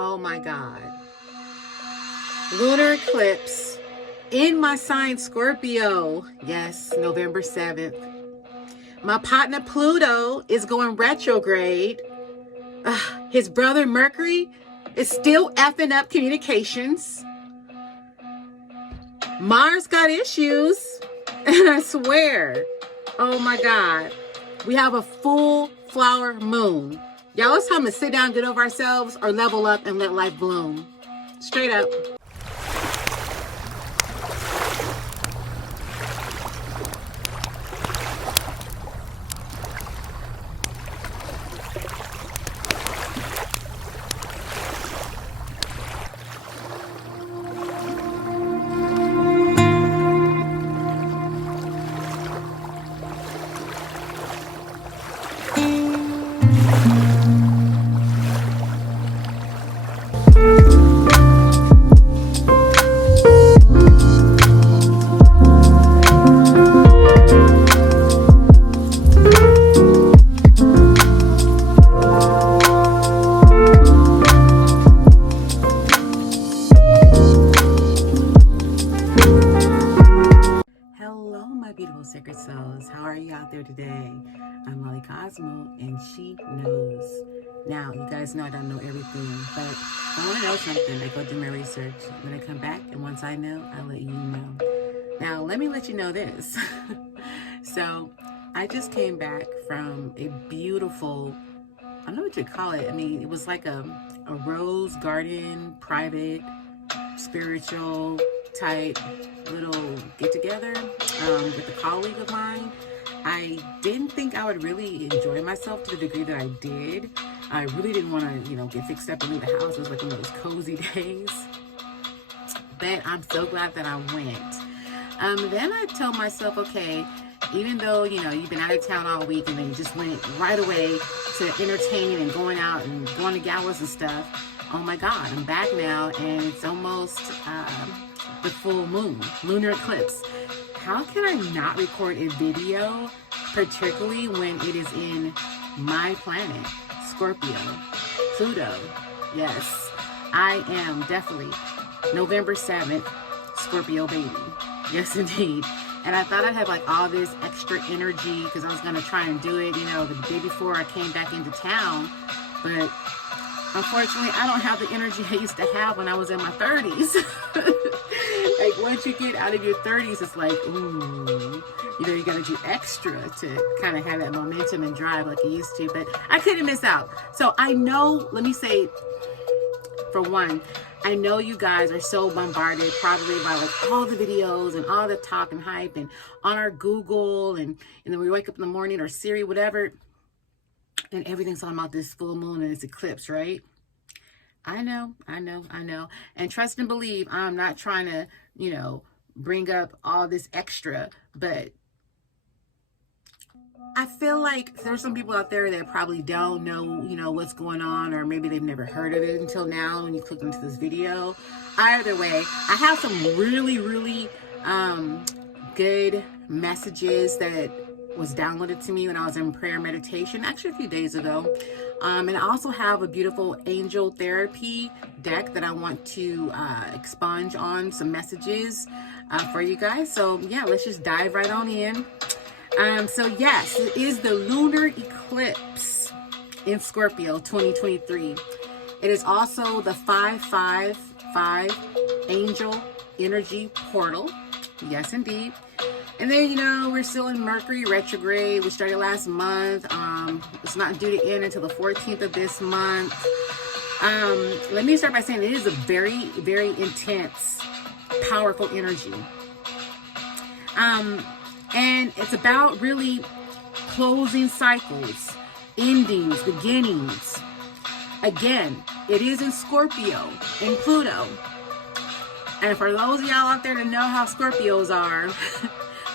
Oh my God. Lunar eclipse in my sign Scorpio. Yes, November 7th. My partner Pluto is going retrograde. His brother Mercury is still effing up communications. Mars got issues. And I swear, oh my God, we have a full flower moon. Y'all, it's time to sit down, get over ourselves, or level up and let life bloom. Straight up. Beautiful sacred souls, how are you out there today? I'm Molly Cosmo, and she knows. Now, you guys know I don't know everything, but if I want to know something, I go do my research. When I come back, and once I know, I'll let you know. Now, let me let you know this. So, I just came back from a beautiful, I don't know what you call it. I mean, it was like a rose garden, private, spiritual type little get together with a colleague of mine. I didn't think I would really enjoy myself to the degree that I did. I really didn't want to, get fixed up and leave the house. It was like one of those cozy days. But I'm so glad that I went. Then I told myself, okay, even though, you've been out of town all week and then you just went right away to entertain and going out and going to galas and stuff. Oh my God, I'm back now, and it's almost the full moon, lunar eclipse. How can I not record a video, particularly when it is in my planet, Scorpio, Pluto? Yes, I am definitely November 7th, Scorpio baby. Yes, indeed. And I thought I'd have like all this extra energy because I was going to try and do it, the day before I came back into town. But unfortunately, I don't have the energy I used to have when I was in my 30s. Like, once you get out of your 30s, it's like, ooh, you gotta do extra to kind of have that momentum and drive like you used to. But I couldn't miss out. So I know, let me say, for one, I know you guys are so bombarded probably by like all the videos and all the talk and hype and on our Google and then we wake up in the morning or Siri, whatever, and everything's talking about this full moon and this eclipse, right? I know. And trust and believe, I'm not trying to, bring up all this extra, but I feel like there's some people out there that probably don't know, what's going on, or maybe they've never heard of it until now when you click into this video. Either way, I have some really, really good messages that was downloaded to me when I was in prayer meditation, actually a few days ago. And I also have a beautiful angel therapy deck that I want to expunge on some messages for you guys. So yeah, let's just dive right on in. So yes, it is the lunar eclipse in Scorpio 2023. It is also the 555 angel energy portal. Yes, indeed. And then, we're still in Mercury retrograde. We started last month. It's not due to end until the 14th of this month. Let me start by saying it is a very, very intense, powerful energy. And it's about really closing cycles, endings, beginnings. Again, it is in Scorpio, in Pluto. And for those of y'all out there that know how Scorpios are,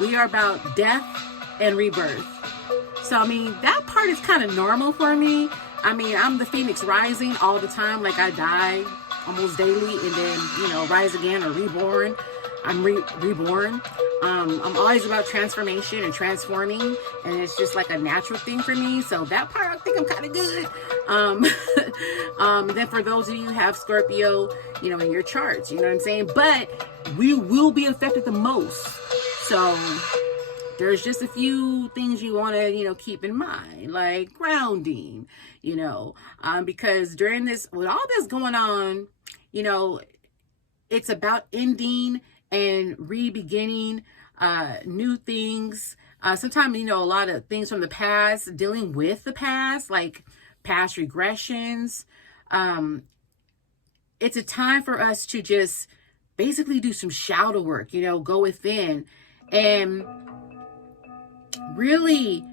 we are about death and rebirth. So, that part is kind of normal for me. I'm the Phoenix rising all the time. Like, I die almost daily and then, rise again or reborn. I'm reborn. I'm always about transformation and transforming, and it's just like a natural thing for me. So that part, I think I'm kind of good. Then for those of you who have Scorpio, you know, in your charts, you know what I'm saying? But we will be affected the most. So there's just a few things you want to, you know, keep in mind, like grounding, you know, because during this, with all this going on, you know, it's about ending and re-beginning new things. Sometimes, you know, a lot of things from the past, dealing with the past, like past regressions. It's a time for us to just basically do some shadow work, you know, go within and really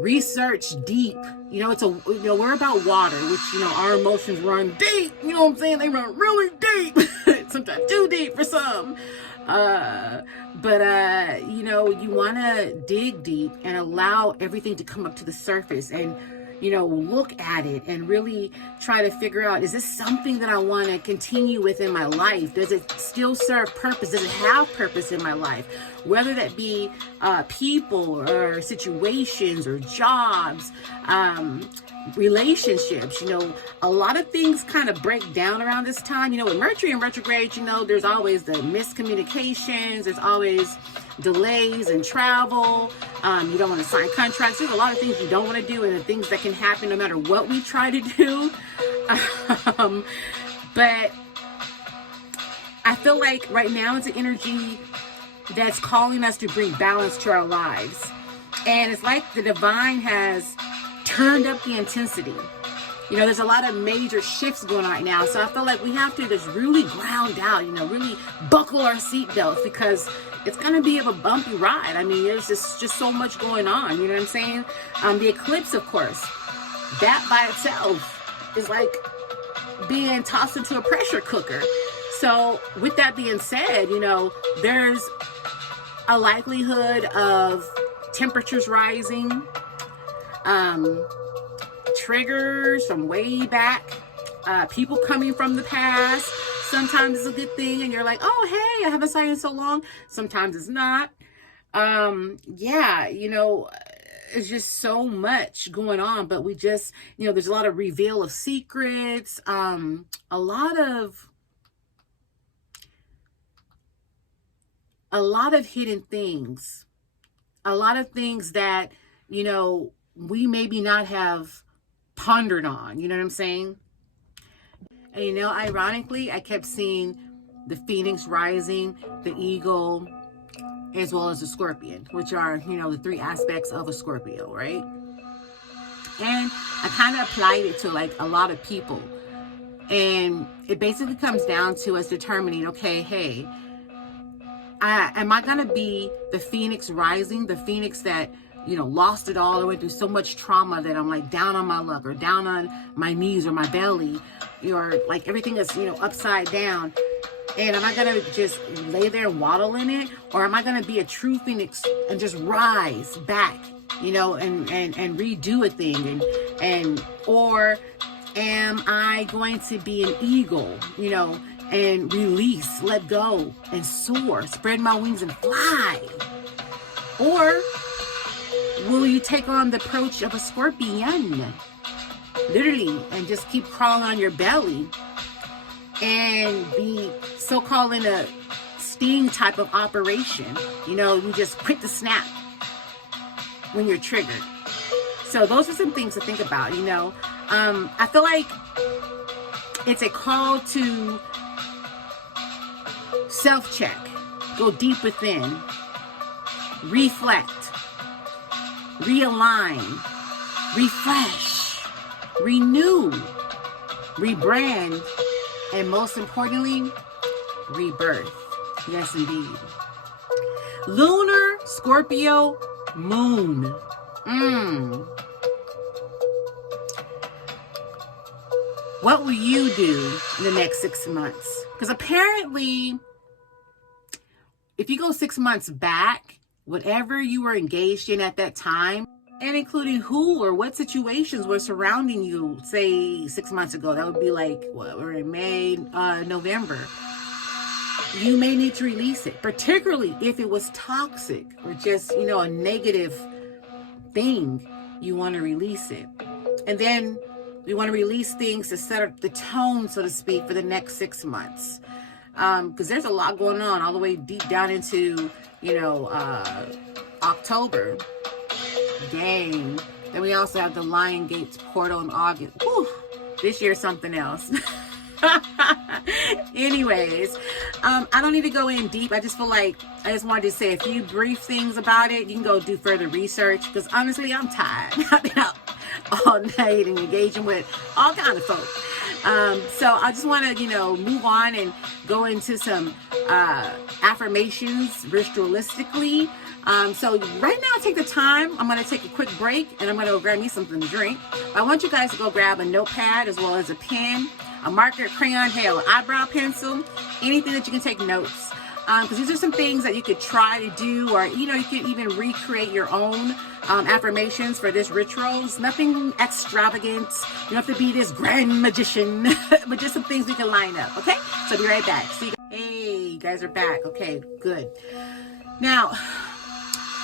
research deep. You know, you know, we're about water, which, you know, our emotions run deep. You know what I'm saying? They run really deep. Sometimes too deep for some. You know, you want to dig deep and allow everything to come up to the surface and, you know, look at it and really try to figure out, is this something that I want to continue with in my life? Does it still serve purpose? Does it have purpose in my life? Whether that be people or situations or jobs, relationships, you know, a lot of things kind of break down around this time. You know, with Mercury in retrograde, you know, there's always the miscommunications, there's always delays in travel. You don't want to sign contracts. There's a lot of things you don't want to do, and the things that can happen no matter what we try to do. But I feel like right now it's an energy that's calling us to bring balance to our lives. And it's like the divine has turned up the intensity. You know, there's a lot of major shifts going on right now. So I feel like we have to just really ground out, you know, really buckle our seatbelts, because it's going to be a bumpy ride. I mean, there's just so much going on. You know what I'm saying? The eclipse, of course, that by itself is like being tossed into a pressure cooker. So with that being said, you know, there's a likelihood of temperatures rising, triggers from way back, people coming from the past. Sometimes it's a good thing and you're like, oh, hey, I haven't seen you in so long. Sometimes it's not. Yeah, you know, it's just so much going on, but we just, you know, there's a lot of reveal of secrets, a lot of hidden things, a lot of things that, you know, we maybe not have pondered on, you know what I'm saying? And, you know, ironically, I kept seeing the Phoenix rising, the eagle, as well as the scorpion, which are, you know, the three aspects of a Scorpio, right? And I kind of applied it to like a lot of people. And it basically comes down to us determining, okay, hey, am I going to be the Phoenix rising, the Phoenix that, you know, lost it all, or went through so much trauma that I'm like down on my luck or down on my knees or my belly, or like everything is, you know, upside down? And am I going to just lay there and waddle in it? Or am I going to be a true Phoenix and just rise back, you know, and redo a thing? Or am I going to be an eagle, you know, and release, let go, and soar, spread my wings and fly? Or will you take on the approach of a scorpion, literally, and just keep crawling on your belly and be so-called in a sting type of operation? You know, you just quick to snap when you're triggered. So those are some things to think about, you know. I feel like it's a call to self-check, go deep within, reflect, realign, refresh, renew, rebrand, and most importantly, rebirth. Yes, indeed. Lunar Scorpio moon. What will you do in the next 6 months? Because apparently, if you go 6 months back, whatever you were engaged in at that time, and including who or what situations were surrounding you, say 6 months ago, that would be like, what, we're in May, November. you may need to release it, particularly if it was toxic or just, a negative thing. You want to release it. And then we want to release things to set up the tone, so to speak, for the next 6 months. Because there's a lot going on all the way deep down into, October. Dang. Then we also have the Lion Gates portal in August. Whew, this year's something else. Anyways, I don't need to go in deep. I just feel like I just wanted to say a few brief things about it. You can go do further research, because honestly, I'm tired. I've been out all night and engaging with all kinds of folks. So I just want to, move on and go into some affirmations ritualistically. So right now, take the time. I'm going to take a quick break, and I'm going to go grab me something to drink. I want you guys to go grab a notepad as well as a pen, a marker, crayon, hell, eyebrow pencil, anything that you can take notes. Because these are some things that you could try to do, or, you can even recreate your own affirmations for this ritual. It's nothing extravagant. You don't have to be this grand magician, but just some things we can line up. Okay? So I'll be right back. See you guys. Hey, you guys are back. Okay, good. Now,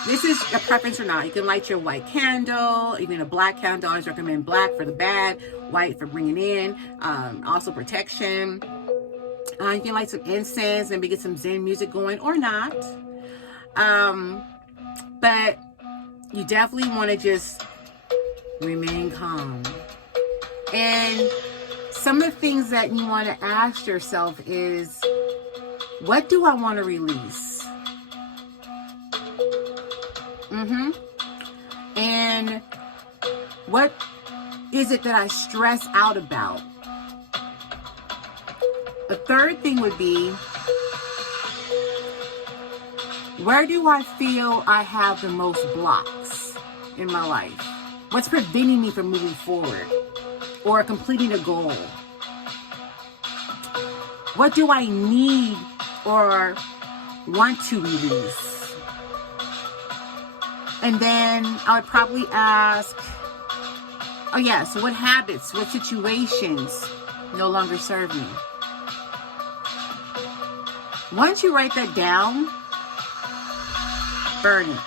this is a preference or not. You can light your white candle, even a black candle. I always recommend black for the bad, white for bringing in, also protection. You can light some incense, maybe get some Zen music going or not. But you definitely want to just remain calm. And some of the things that you want to ask yourself is, what do I want to release? And what is it that I stress out about? The third thing would be, where do I feel I have the most blocks in my life? What's preventing me from moving forward or completing a goal? What do I need or want to release? And then I would probably ask, so what habits, what situations no longer serve me? Once you write that down, burn it.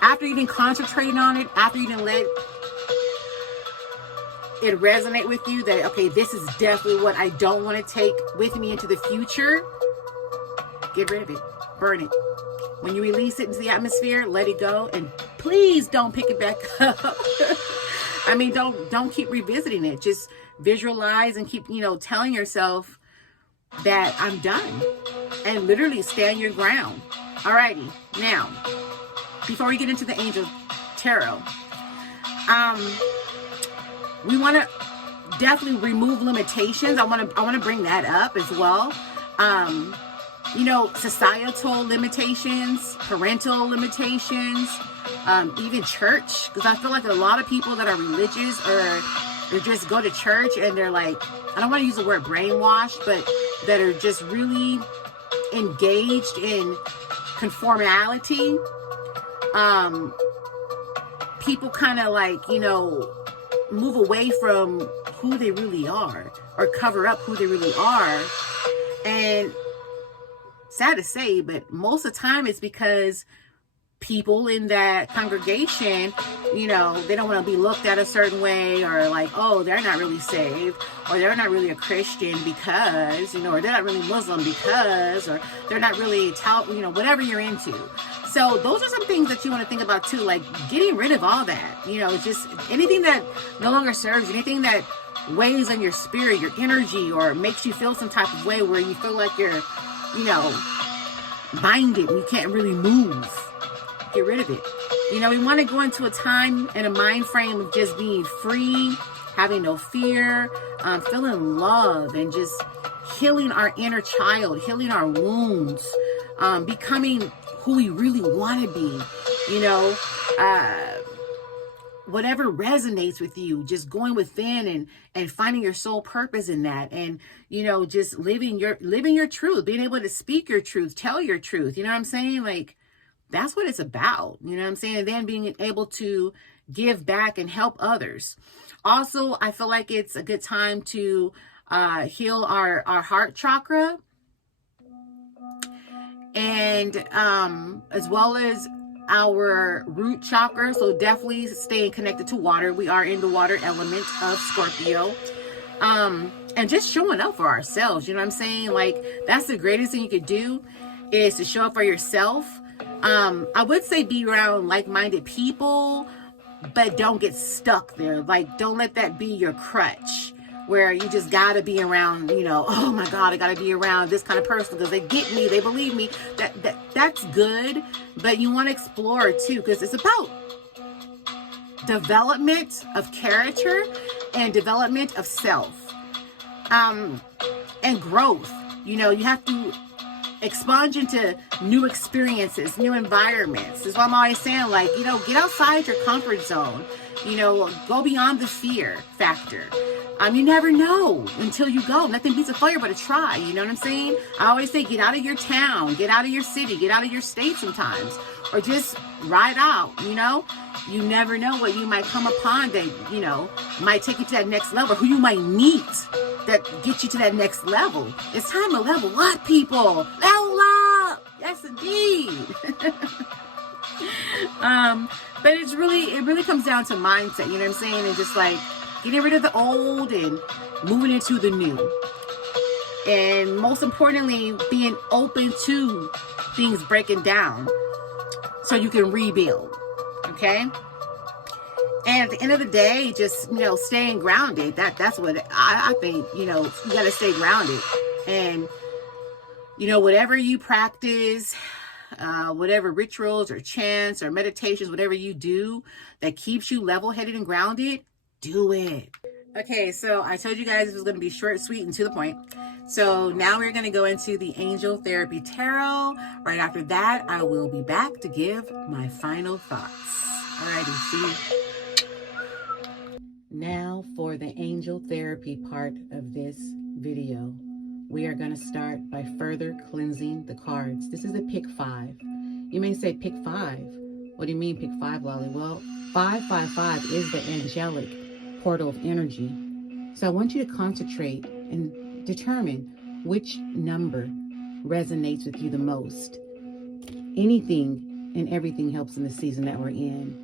After you didn't concentrate on it, after you didn't let it resonate with you that, okay, this is definitely what I don't want to take with me into the future, get rid of it. Burn it. When you release it into the atmosphere, let it go, and please don't pick it back up. I mean, don't keep revisiting it. Just visualize and keep, telling yourself that I'm done, and literally stand your ground. Alrighty, now, before we get into the Angel Tarot, we want to definitely remove limitations. I want to bring that up as well. Societal limitations, parental limitations, even church. Because I feel like a lot of people that are religious or just go to church and they're like, I don't want to use the word brainwashed, but that are just really engaged in conformity. People kind of like, move away from who they really are or cover up who they really are. And sad to say, but most of the time it's because people in that congregation, they don't want to be looked at a certain way, or like, oh, they're not really saved, or they're not really a Christian because, or they're not really Muslim because, or they're not really, whatever you're into. So those are some things that you want to think about too, like getting rid of all that, just anything that no longer serves, anything that weighs on your spirit, your energy, or makes you feel some type of way where you feel like you're, binded and you can't really move. Get rid of it. We want to go into a time and a mind frame of just being free, having no fear, feeling love, and just healing our inner child, healing our wounds, becoming who we really want to be. Whatever resonates with you, just going within and finding your soul purpose in that, and just living your truth, being able to speak your truth, tell your truth. You know what I'm saying? Like, that's what it's about. You know what I'm saying? And then being able to give back and help others. Also, I feel like it's a good time to heal our heart chakra. and as well as our root chakra. So definitely staying connected to water. We are in the water element of Scorpio. And just showing up for ourselves, you know what I'm saying? Like, that's the greatest thing you could do, is to show up for yourself. I would say be around like-minded people, but don't get stuck there. Like, don't let that be your crutch, where you just gotta be around, you know, oh my God, I gotta be around this kind of person because they get me, they believe me. That's good, but you want to explore too, because it's about development of character and development of self, and growth. You know, you have to expunge into new experiences, new environments. That's why I'm always saying, like, you know, get outside your comfort zone. You know, go beyond the fear factor. You never know until you go. Nothing beats a failure but a try. You know what I'm saying? I always say, get out of your town, get out of your city, get out of your state sometimes, or just ride out. You know, you never know what you might come upon that, you know, might take you to that next level, who you might meet that get you to that next level. It's time to level up, people. Level up. Yes, indeed. But it really comes down to mindset. You know what I'm saying? And just like getting rid of the old and moving into the new. And most importantly, being open to things breaking down so you can rebuild. Okay? And at the end of the day, just, you know, staying grounded. That's what I think, you know, you got to stay grounded. And, you know, whatever you practice, whatever rituals or chants or meditations, whatever you do that keeps you level-headed and grounded, do it. Okay, so I told you guys it was going to be short, sweet, and to the point. So now we're going to go into the Angel Therapy Tarot. Right after that, I will be back to give my final thoughts. Alrighty, see you. Now for the Angel Therapy part of this video. We are going to start by further cleansing the cards. This is a pick 5. You may say, pick 5? What do you mean pick 5, Lolly? Well, 555 is the angelic portal of energy. So I want you to concentrate and determine which number resonates with you the most. Anything and everything helps in the season that we're in.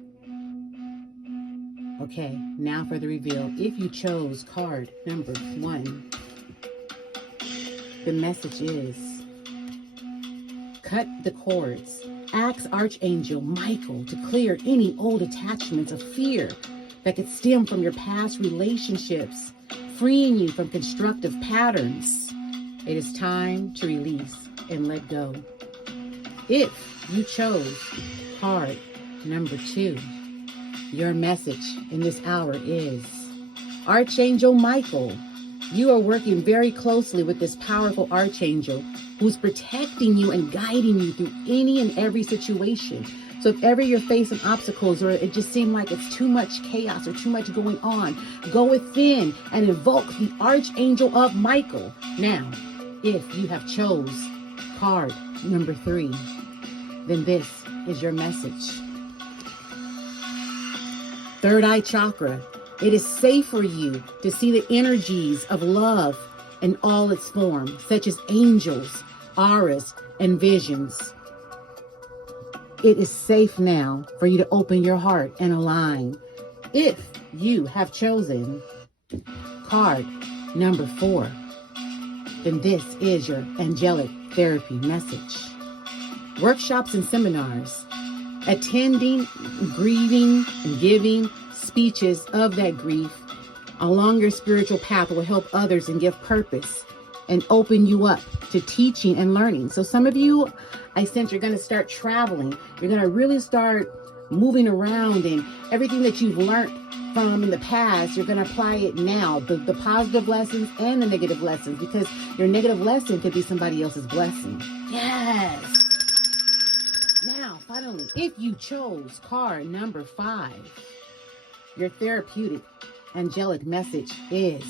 Okay, now for the reveal. If you chose card number 1, the message is, cut the cords. Ask Archangel Michael to clear any old attachments of fear that could stem from your past relationships, freeing you from constructive patterns. It is time to release and let go. If you chose card number 2, your message in this hour is, Archangel Michael, you are working very closely with this powerful Archangel who's protecting you and guiding you through any and every situation. So if ever you're facing obstacles or it just seems like it's too much chaos or too much going on, go within and invoke the Archangel of Michael. Now, if you have chose card number 3, then this is your message. Third eye chakra. It is safe for you to see the energies of love in all its forms, such as angels, auras, and visions. It is safe now for you to open your heart and align. If you have chosen card number 4, then this is your angelic therapy message. Workshops and seminars, attending, grieving, and giving speeches of that grief along your spiritual path will help others and give purpose and open you up to teaching and learning. So some of you, I sense you're going to start traveling. You're going to really start moving around, and everything that you've learned from in the past, you're going to apply it now. The positive lessons and the negative lessons, because your negative lesson could be somebody else's blessing. Yes. Now, finally, if you chose card number 5, your therapeutic angelic message is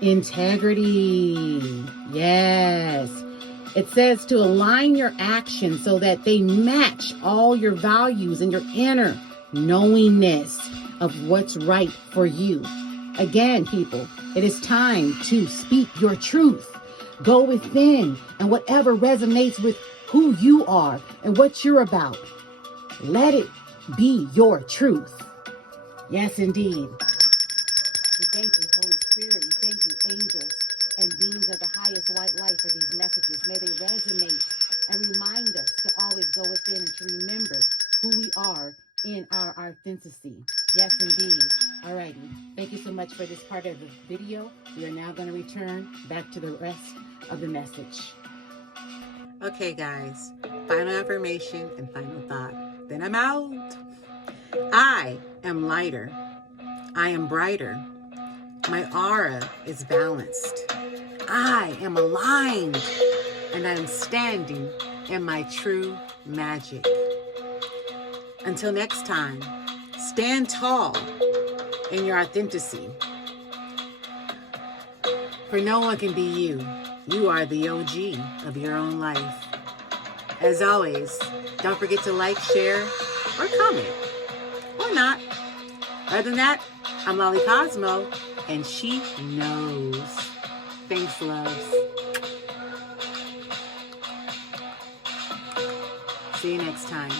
integrity. Yes. It says to align your actions so that they match all your values and your inner knowingness of what's right for you. Again, people, it is time to speak your truth. Go within, and whatever resonates with who you are and what you're about, let it be your truth. Yes, indeed. We thank you, Holy Spirit. We thank you, angels and beings of the highest white light, for these messages. May they resonate and remind us to always go within and to remember who we are in our authenticity. Yes, indeed. Alrighty. Thank you so much for this part of the video. We are now going to return back to the rest of the message. Okay, guys. Final affirmation and final thought. Then I'm out. I am lighter. I am brighter. My aura is balanced. I am aligned, and I am standing in my true magic. Until next time, stand tall in your authenticity. For no one can be you. You are the OG of your own life. As always, don't forget to like, share, or comment. Or not. Other than that, I'm Lolly Cosmo, and she knows. Thanks, loves. See you next time.